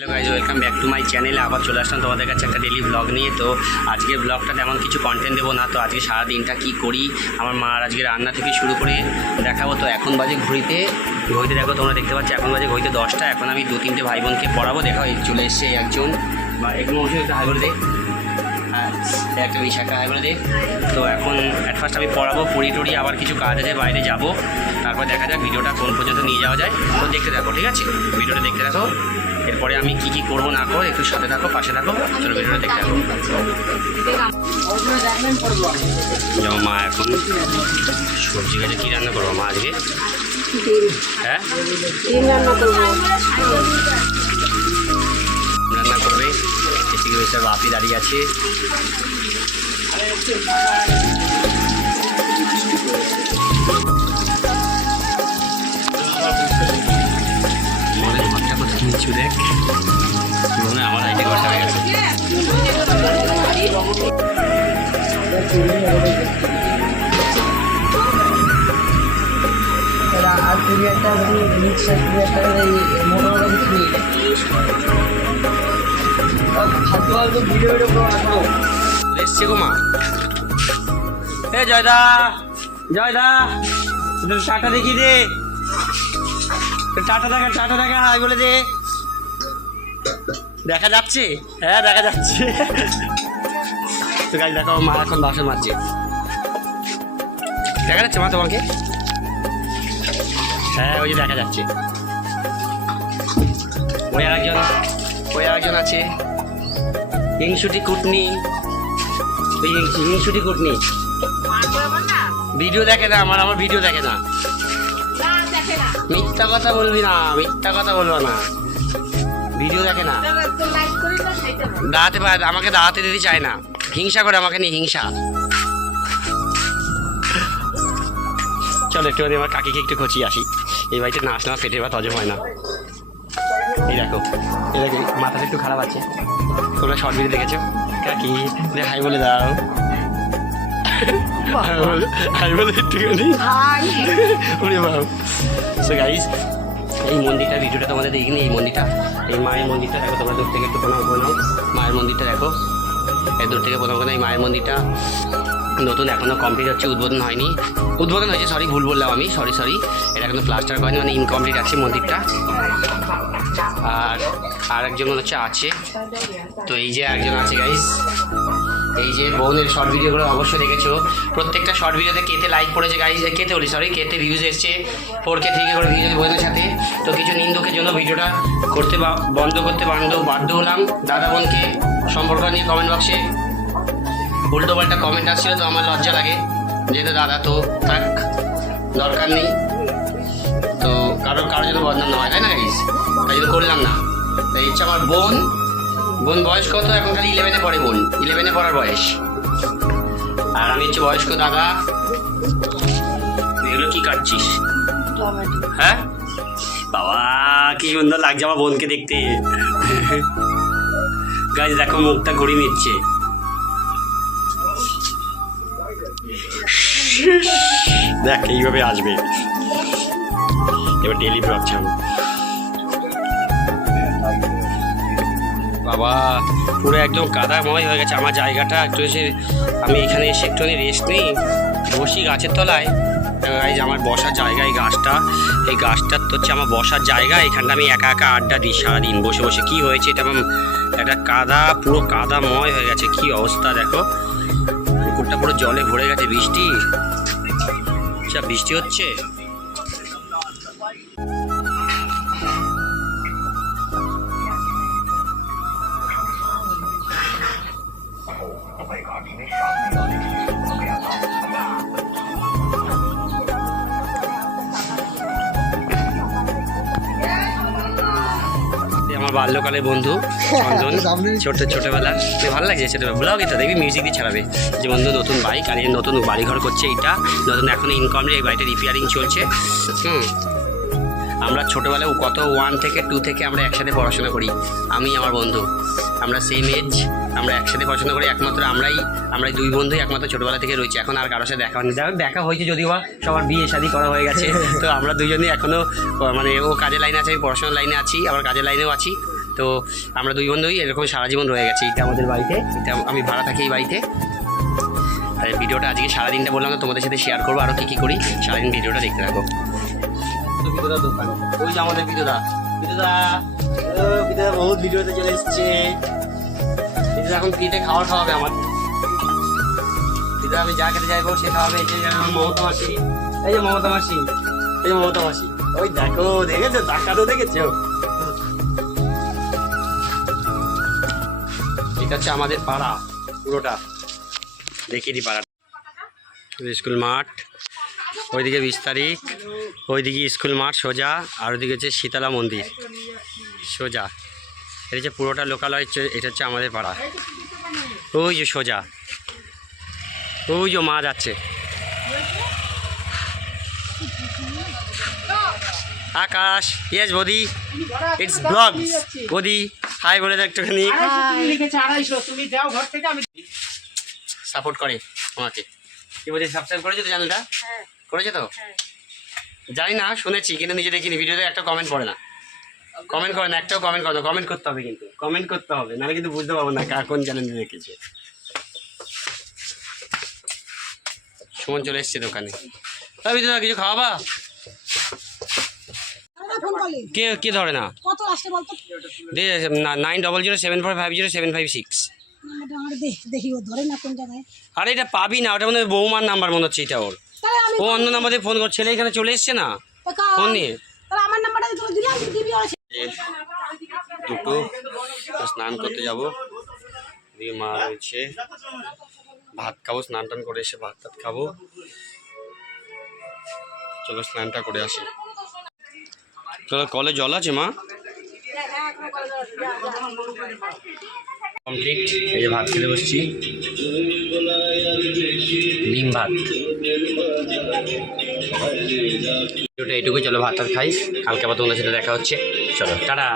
Hello guys, welcome back to my চ্যানেলে। আবার চলে আসলাম তোমাদের কাছে একটা ডেলি ব্লগ নিয়ে। তো আজকের ব্লগটা তেমন কিছু কন্টেন্ট দেবো না। তো আজকে সারাদিনটা কী করি, আমার মার আজকে রান্না থেকে শুরু করে দেখাবো। তো এখন বাজে ঘড়িতে দেখো, তোমরা দেখতে পাচ্ছ এখন বাজে ঘড়িতে 10টা। এখন আমি 2-3টে ভাই বোনকে পড়াবো। দেখো এই চলে এসছে একজন, বা এগুলো অবশ্যই একটু হাই করে দে, হ্যাঁ একটা বিশাখা হাই করে দে। তো এখন অ্যাট ফার্স্ট আমি পড়াবো, পড়ি টড়ি, আবার কিছু কাজ আছে, বাইরে যাব। তারপর দেখা যাক ভিডিওটা কোন পর্যন্ত নিয়ে যাওয়া যায়। তো দেখতে থাকো, ঠিক আছে? ভিডিওটা দেখতে থাকো। এরপরে আমি কি কি করবো না করবো একটু সাথে থাকো, পাশে থাকো। চলো ভিডিওটা দেখতে থাকো। যেমন মা এখন সবজি গাছে কী রান্না করবো মা আজকে? হ্যাঁ রান্না করবে। এদিকে বেশ বাপি দাঁড়িয়ে আছে। আমাদের ঘরটা কত নিচু দেখ, মনে হয় আমার আইডি ঘরটা হয়ে গেছে। এসছে গো মা। এ জয়দা, জয়দা টাটা দেখি দে, টাটা দেখা হাই বলে দে। দেখা যাচ্ছে? হ্যাঁ দেখা যাচ্ছে। তো গাছ দেখো, মা এখন বাসন মাজছে। দেখা যাচ্ছে মা তোমাকে? হ্যাঁ ওই যে দেখা যাচ্ছে। ওই আরেকজন আছে, হিংসুটি কুটনি। ওই হিংসুটি কুটনি ভিডিও দেখে না, আমার ভিডিও দেখে না। মিথ্যা কথা বলবি না, মিথ্যা কথা বলবো না, ভিডিও দেখে না। দাঁড়াতে পারে, আমাকে দাঁড়াতে দিতে চায় না, হিংসা করে আমাকে নিয়ে, হিংসা। চলো একটুখানি আমার কাকিকে একটু খচিয়ে আসি। এই বাড়িতে না আসলে আমার পেটের ভাত হজম হয় না। এই দেখো মাথাটা একটু খারাপ আছে। তোমরা শর্ট ভিডিও দেখেছো? কাকি হাই বলে দাও, হাই বলে একটুখানি। ওরে বাবু। সো গাইস, এই মন্দিরটার ভিডিওটা তোমাদের দেখিনি। এই মন্দিরটা, এই মায়ের মন্দিরটা দেখো, তোমরা দূর থেকে একটু প্রণাম করে নাও। মায়ের মন্দিরটা দেখো, এই দূর থেকে প্রণাম করে নাও। এই মায়ের মন্দিরটা নতুন, এখনও কমপ্লিট হচ্ছে, উদ্বোধন হয়নি। উদ্বোধন হয়েছে, সরি ভুল বললাম আমি, সরি। এটা এখনো প্লাস্টার করেনি, মানে ইনকমপ্লিট আছে মন্দিরটা। আর একজন হচ্ছে আছে। তো এই যে একজন আছে গাইস, এই যে বোনের শর্ট ভিডিওগুলো অবশ্যই দেখেছো। প্রত্যেকটা শর্ট ভিডিওতে কেতে লাইক পড়েছে গাইস, কেতে ভিউজ এসছে, 4K 3K করে ভিউজ বোনের সাথে। তো কিছু নিন্দুকের জন্য ভিডিওটা করতে বন্ধ করতে বাধ্য হলাম। দাদা বোনকে সম্পর্ক নিয়ে কমেন্ট বক্সে উল্টো পাল্টা কমেন্ট আসছিল, তো আমার লজ্জা লাগে, যেহেতু দাদা তো থাক, দরকার নেই। তো কারোর জন্য বদনাম না হয়, তাই না গাইস? তাই জন্য করলাম না। তাই ইচ্ছা আমার বোন বয়স কত এখন? খালি 11-এ পড়ে বোন, 11-এ পড়ার বয়স। আর আমি হচ্ছে বয়স্ক দাদা। এগুলো কি কাটছিস? হ্যাঁ বাবা, কি সুন্দর লাগছে আমার বোনকে দেখতে। গাইস দেখো মুখটা ঘুরিয়ে নিচ্ছে। দেখ এইভাবে আসবে এবার ডেলি ভাবছি আমি। বাবা পুরো একদম কাদাময় হয়ে গেছে আমার জায়গাটা। একটু এসে আমি এখানে এসে একটুখানি রেস্ট নিই, বসি গাছের তলায়। এই যে আমার বসার জায়গা, এই গাছটা তো হচ্ছে আমার বসার জায়গা। এখানটা আমি একা আড্ডা দিই সারাদিন বসে বসে। কি হয়েছে এটা, একটা পুরো কাদাময় হয়ে গেছে। কি অবস্থা দেখো, পুকুরটা পুরো জলে ভরে গেছে। বৃষ্টি হচ্ছে। আমার বাল্যকালের বন্ধু চন্দন, ছোটবেলা ভালো লাগছে। ছোটবেলা ব্লগে তো দেখবি মিউজিক দিয়ে ছাড়াবে যে বন্ধু নতুন বাইক, আর নতুন বাড়িঘর করছে। এইটা নতুন, এখনো ইনকমপ্লিট, এই বাড়িটা রিপেয়ারিং চলছে। আমরা ছোটোবেলায় কত 1 থেকে 2 থেকে আমরা একসাথে পড়াশোনা করি, আমি আমার বন্ধু, আমরা সেম এজ, আমরা একসাথে পড়াশোনা করি। একমাত্র আমরাই 2 বন্ধুই একমাত্র ছোটোবেলা থেকে রয়েছে। এখন আর কারোর সাথে দেখা হয়েছে যদিও বা সবার বিয়ে শাদী করা হয়ে গেছে। তো আমরা দুজনেই এখনও মানে ও কাজের লাইনে আছে, আমি পড়াশোনার লাইনে আছি, আবার কাজের লাইনেও আছি। তো আমরা দুই বন্ধুই এরকম সারা জীবন রয়ে গেছি। এটা আমাদের বাড়িতে, এটা আমি ভাড়া থাকি এই বাড়িতে। আর ভিডিওটা আজকে সারাদিনটা বললাম তো তোমাদের সাথে শেয়ার করবো, আরও কী করি সারাদিন ভিডিওটা দেখতে থাকো। বিদ্যুদা দোকান, ওই যে আমাদের বিদ্যুদা বহুত ভিডিওতে চলে এসছে। বিদ্যুদা এখন ফ্রিতে খাওয়াবে আমার। বিদ্যুদা আমি যা খেতে চাইবো সে খাওয়াবে। এই যে মমতা মাসি, এই যে মমতা মাসি, এই যে মমতা মাসি, ওই দেখো, দেখেছো টাকা তো দেখেছো। এটা হচ্ছে আমাদের পাড়া পুরোটা, দেখিয়ে দিই পাড়া। স্কুল মাঠ, ওইদিকে 20 তারিখ, ওইদিকে স্কুল মাঠ সোজা, আর ওইদিকে হচ্ছে শীতলা মন্দির সোজা। এটা হচ্ছে পুরোটা লোকালয়, এটা হচ্ছে আমাদের পাড়া। ওই যে সোজা, ওই যে মা যাচ্ছে। Akash, yes buddy, it's vlog. Buddy hi বলে দাও একটুখানি। সাপোর্ট করে আমাকে। কি বলছি, সাবস্ক্রাইব করেছো তো চ্যানেলটা? করেছে তো? জানি না, শুনেছি কিন্তু নিজে দেখিনি। ভিডিওতে একটা কমেন্ট পড়ে না, কমেন্ট করে না, একটাও কমেন্ট করো। কমেন্ট করতে হবে, কিন্তু কমেন্ট করতে হবে, নাহলে কিন্তু বুঝতে পারবো না কোন চ্যানেলে দেখেছে। সুমন চলে এসছে দোকানে। তবে তো কিছু খাওয়াবা? কে কে ধরে না? 9007450756। আরে এটা পাবি না, ওটা মনে হয় বৌমার নাম্বার মনে হচ্ছে এটা ওর। ও অন্য নাম্বার দিয়ে ফোন করছে, ছেলে এখানে চলে এসছে না ফোন নিয়ে। দুটো স্নান করতে যাবো, দিয়ে মা রয়েছে, ভাত খাবো, স্নান টান করে এসে ভাত টাত খাবো। চলো স্নানটা করে আসি। চলো, কলে জল আছে মা? কমপ্লিট। এই যে ভাত খেতে বসছি, ডিম ভাত। এইটুকুই, চলো ভাত টাত খাই, কালকে আবার তোমাদের সাথে দেখা হচ্ছে। চলো টাটা।